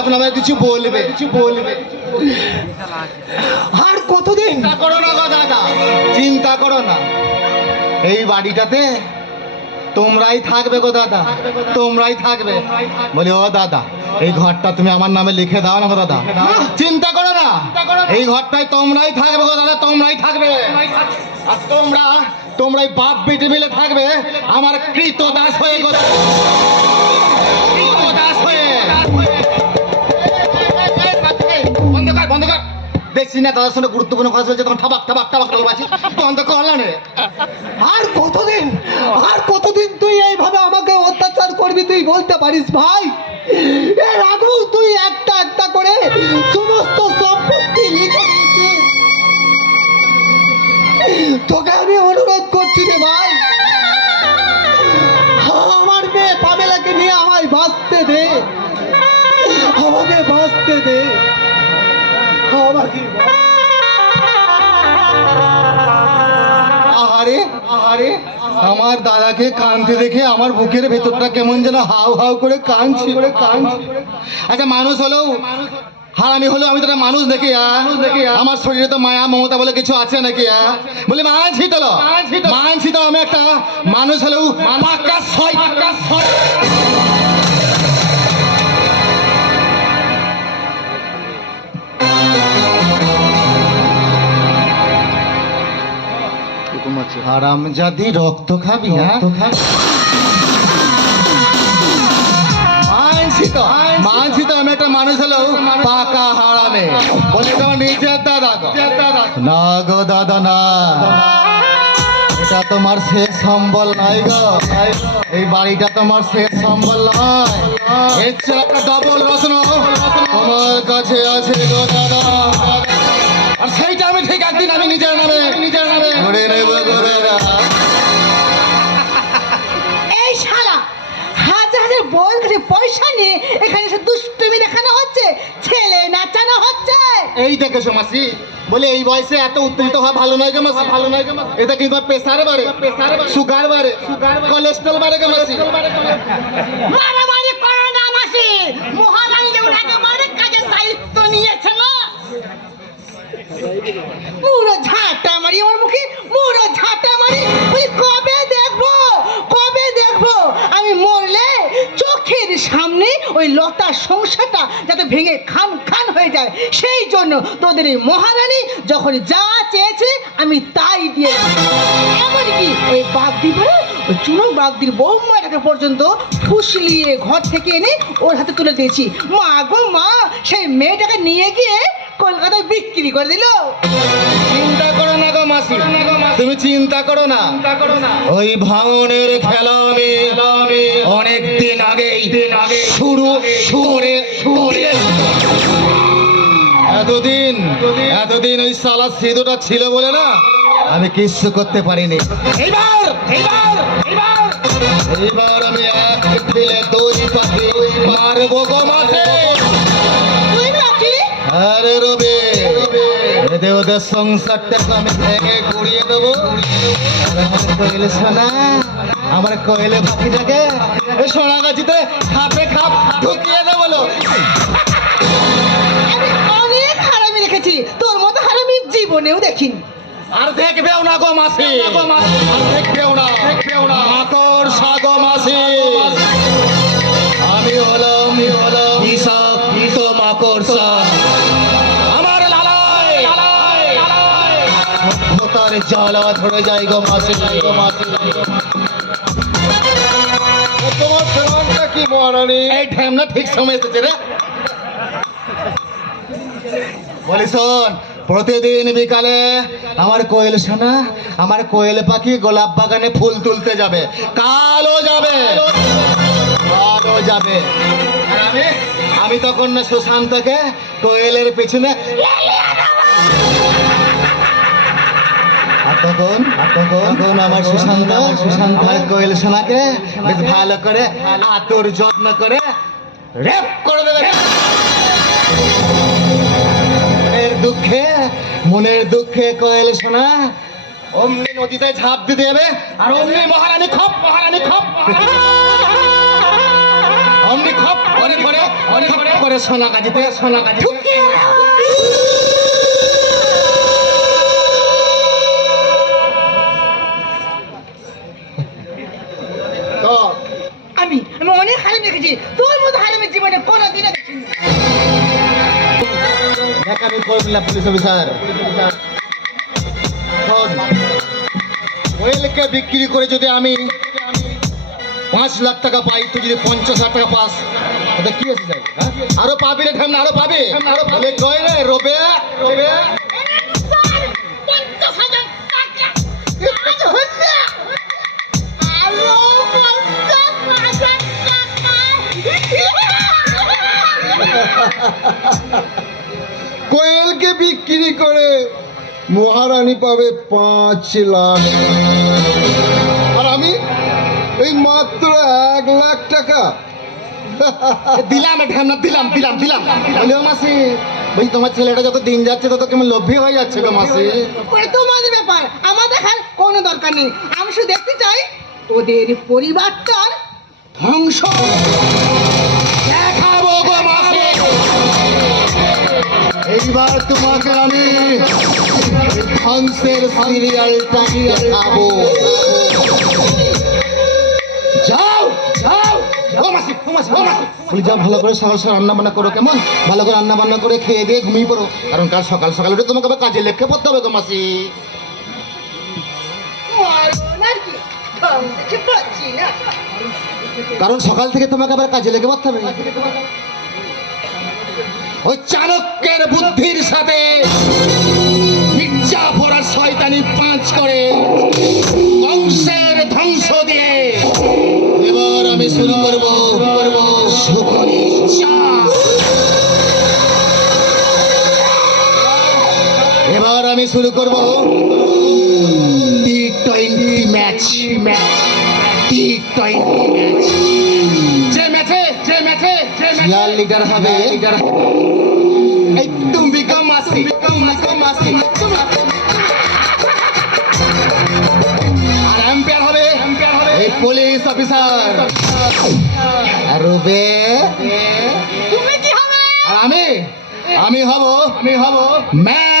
এখন কিছু বলবে। কিছু বলবে। আর কতদিন? চিন্তা করো না গো দাদা। চিন্তা করো না। এই বাড়িটাতে তোমরাই থাকবে গো দাদা। তোমরাই থাকবে। বলি ও দাদা এই ঘরটা তুমি আমার নামে লিখে দাও না গো দাদা। চিন্তা করো না। এই ঘরটাই তোমরাই থাকবে গো দাদা তোমরাই থাকবে। আর তোমরা তোমরাই বাপ বেটে মিলে থাকবে। আমার কৃত দাস হয়ে গো দেখছি না তাদের সঙ্গে গুরুত্বপূর্ণ কথা চলছে তখন ঠাবাক ঠাবাক ঠাবাক বাঁচি বন্ধ করলাম রে আর কতদিন আর কতদিন তুই এইভাবে আমাকে অত্যাচার করবি তুই বলতে পারিস ভাই? এর তুই একটা একটা করে আহারে আমার দাদাকে কানতে দেখে আমার বুকের ভেতরটা কেমন যেন হাউ হাউ করে কাঁদছি। করে কাঁদছি আচ্ছা মানুষ হলেও হারামি হলো আমি তো মানুষ দেখি মানুষ দেখি আমার শরীরে তো মায়া মমতা বলে কিছু আছে নাকি? বলে মানছি তো মানছি তো আমি একটা মানুষ হলেও পাক্কা ছয় পাক্কা ছয় হারাম জাদি রক্ত খাবি হ্যাঁ? মানছি তো মানছি তো আমি একটা মানুষ হলেও পাকা হারামে। বলে তোমার নিজের দাদা না গো দাদা না। এটা তোমার শেষ সম্বল নাই গো। এই বাড়িটা তোমার শেষ সম্বল নয়। এর চেয়ে একটা ডবল রত্ন তোমার কাছে আছে গো দাদা। আর সেইটা আমি ঠিক একদিন আমি নিজের নামে নিজের নামে করে নেব এই শালা হাজার হাজার কাছে পয়সা নিয়ে এখানে এসে দুষ্টুমি দেখানো হচ্ছে ছেলে নাচানো হচ্ছে। এই মাসি বলে এই বয়সে এত উত্তেজিত হওয়া ভালো নয় গো মাসি? ভালো নয় গো মাসি এটা কিন্তু প্রেসার বাড়ে সুগার বাড়ে সুগার কোলেস্ট্রল বাড়ে গো মাসি। মারামারি করো না মাসি মহারানী যে ওনাকে মারে কাজের দায়িত্ব নিয়েছে না পুরো ঝাঁটা মারি, আমার মুখে পুরো ঝাঁটা মারি। বলি, কবে দেখব? কবে দেখব? আমি মরলে চোখের সামনে ওই লতা সংসারটা যাতে ভেঙে খান খান হয়ে যায়। সেই জন্য তোদের এই মহারানী যখন যা চেয়েছে, আমি তাই দিয়ে এমনকি ওই বাগদি বলে ওই চুনো বাগদির বৌমাটাকে পর্যন্ত ফুসলিয়ে ঘর থেকে এনে ওর হাতে তুলে দিয়েছি। মা গো মা, সেই মেয়েটাকে নিয়ে গিয়ে কলকাতায় বিক্রি করে দিল। চিন্তা করো না গো মাসি। তুমি চিন্তা করো না। ওই ভাঙনের খেলা আমি অনেক দিন আগে শুরু করে এতদিন এতদিন। ওই সালা সিধুটা ছিল বলে না আমি কিচ্ছু করতে পারিনি। এইবার এইবার এইবার। আমি এক দিলে দুই পাখি মারবো গো মাঠে আরে রবে এতে ওদের সংসারটাকে আমি ভেঙে গুড়িয়ে দেবো। কোয়েলে সোনা আমার কোয়েলে পাখিটাকে এই সোনা গাছিতে খাপে খাপ ঢুকিয়ে দেবো অনেক হারামি দেখেছি তোর মতো হারামি জীবনেও দেখিনি। আর দেখবেও না গো মাসি দেখবেও না দেখবেও না। ধরে যায় গো মাসি গো মাসি তোমার প্রাণটা কি মহারানী? এই ঢ্যামনা ঠিক সময় এসেছে রে। বলি শোন প্রতিদিন বিকালে আমার কোয়েল সোনা আমার কোয়েল পাখি গোলাপ বাগানে ফুল তুলতে যাবে। কালো যাবে। কালো যাবে। আর আমি আমি তখন না সুশান্তকে কোয়েলের পেছনে তখন তখন আমার সুশান্ত সুশান্ত কোয়েল সোনাকে বেশ ভালো করে আতর যত্ন করে রেপ করে দেবে। মনের দুঃখে মনের দুঃখে কোয়েল সোনা, অমনি নদীতে ঝাঁপ দিতে যাবে, আর অমনি মহারানী খপ মহারানী খপ। অমনি খপ করে করে করে সোনা কাজিতে সোনা কাজিতে করবি পুলিশ অফিসার ওয়েলকে বিক্রি করে যদি আমি পাঁচ লাখ টাকা পাই তুই যদি পঞ্চাশ হাজার টাকা পাস ওটা কি এসে যাবে হ্যাঁ? আরও পাবি রে ঠান্ডা আরও পাবি আরও পাবি কই রে রবে রবে মহারানী পাবে পাঁচ লাখ। আর আমি এই মাত্র এক লাখ টাকা। দিলাম এটা আমরা দিলাম দিলাম দিলাম। মাসি ভাই তোমার ছেলেটা যত দিন যাচ্ছে তত কেমন লোভী হয়ে যাচ্ছে গো মাসি। ওটা তোমাদের ব্যাপার আমার দেখার কোনো দরকার নেই। আমি শুধু দেখতে চাই তোদের পরিবারটার ধ্বংস। দেখাবো গো মাসি। এইবার তোমাকে আমি ধ্বংসের সিরিয়ালটা দেখাবো। যাও যাও ও মাসি ও মাসি ও মাসি বলি যাও ভালো করে সকাল সকাল রান্না বান্না করো কেমন? ভালো করে রান্না বান্না করে খেয়ে দিয়ে ঘুমিয়ে পড়ো। কারণ কাল সকাল সকাল উঠে তোমাকে আবার কাজে লেখে পড়তে হবে গো মাসি। মরণ আর কি ধ্বংসকে পাচ্ছি না। কারণ সকাল থেকে তোমাকে আবার কাজে লেগে পড়তে হবে। ওই চাণক্যের বুদ্ধির সাথে মির্জা ভরা শয়তানি পাঁচ করে বংশের ধ্বংস দিয়ে। এবার আমি শুরু করব করব। শুকনি এবার আমি শুরু করব T twenty match match. T twenty match. Leader হবে। আর এম্পায়ার হবে। এই পুলিশ অফিসার রুবে তুমি কি হবে আর আমি। আমি হব আমি হব। ম্যান।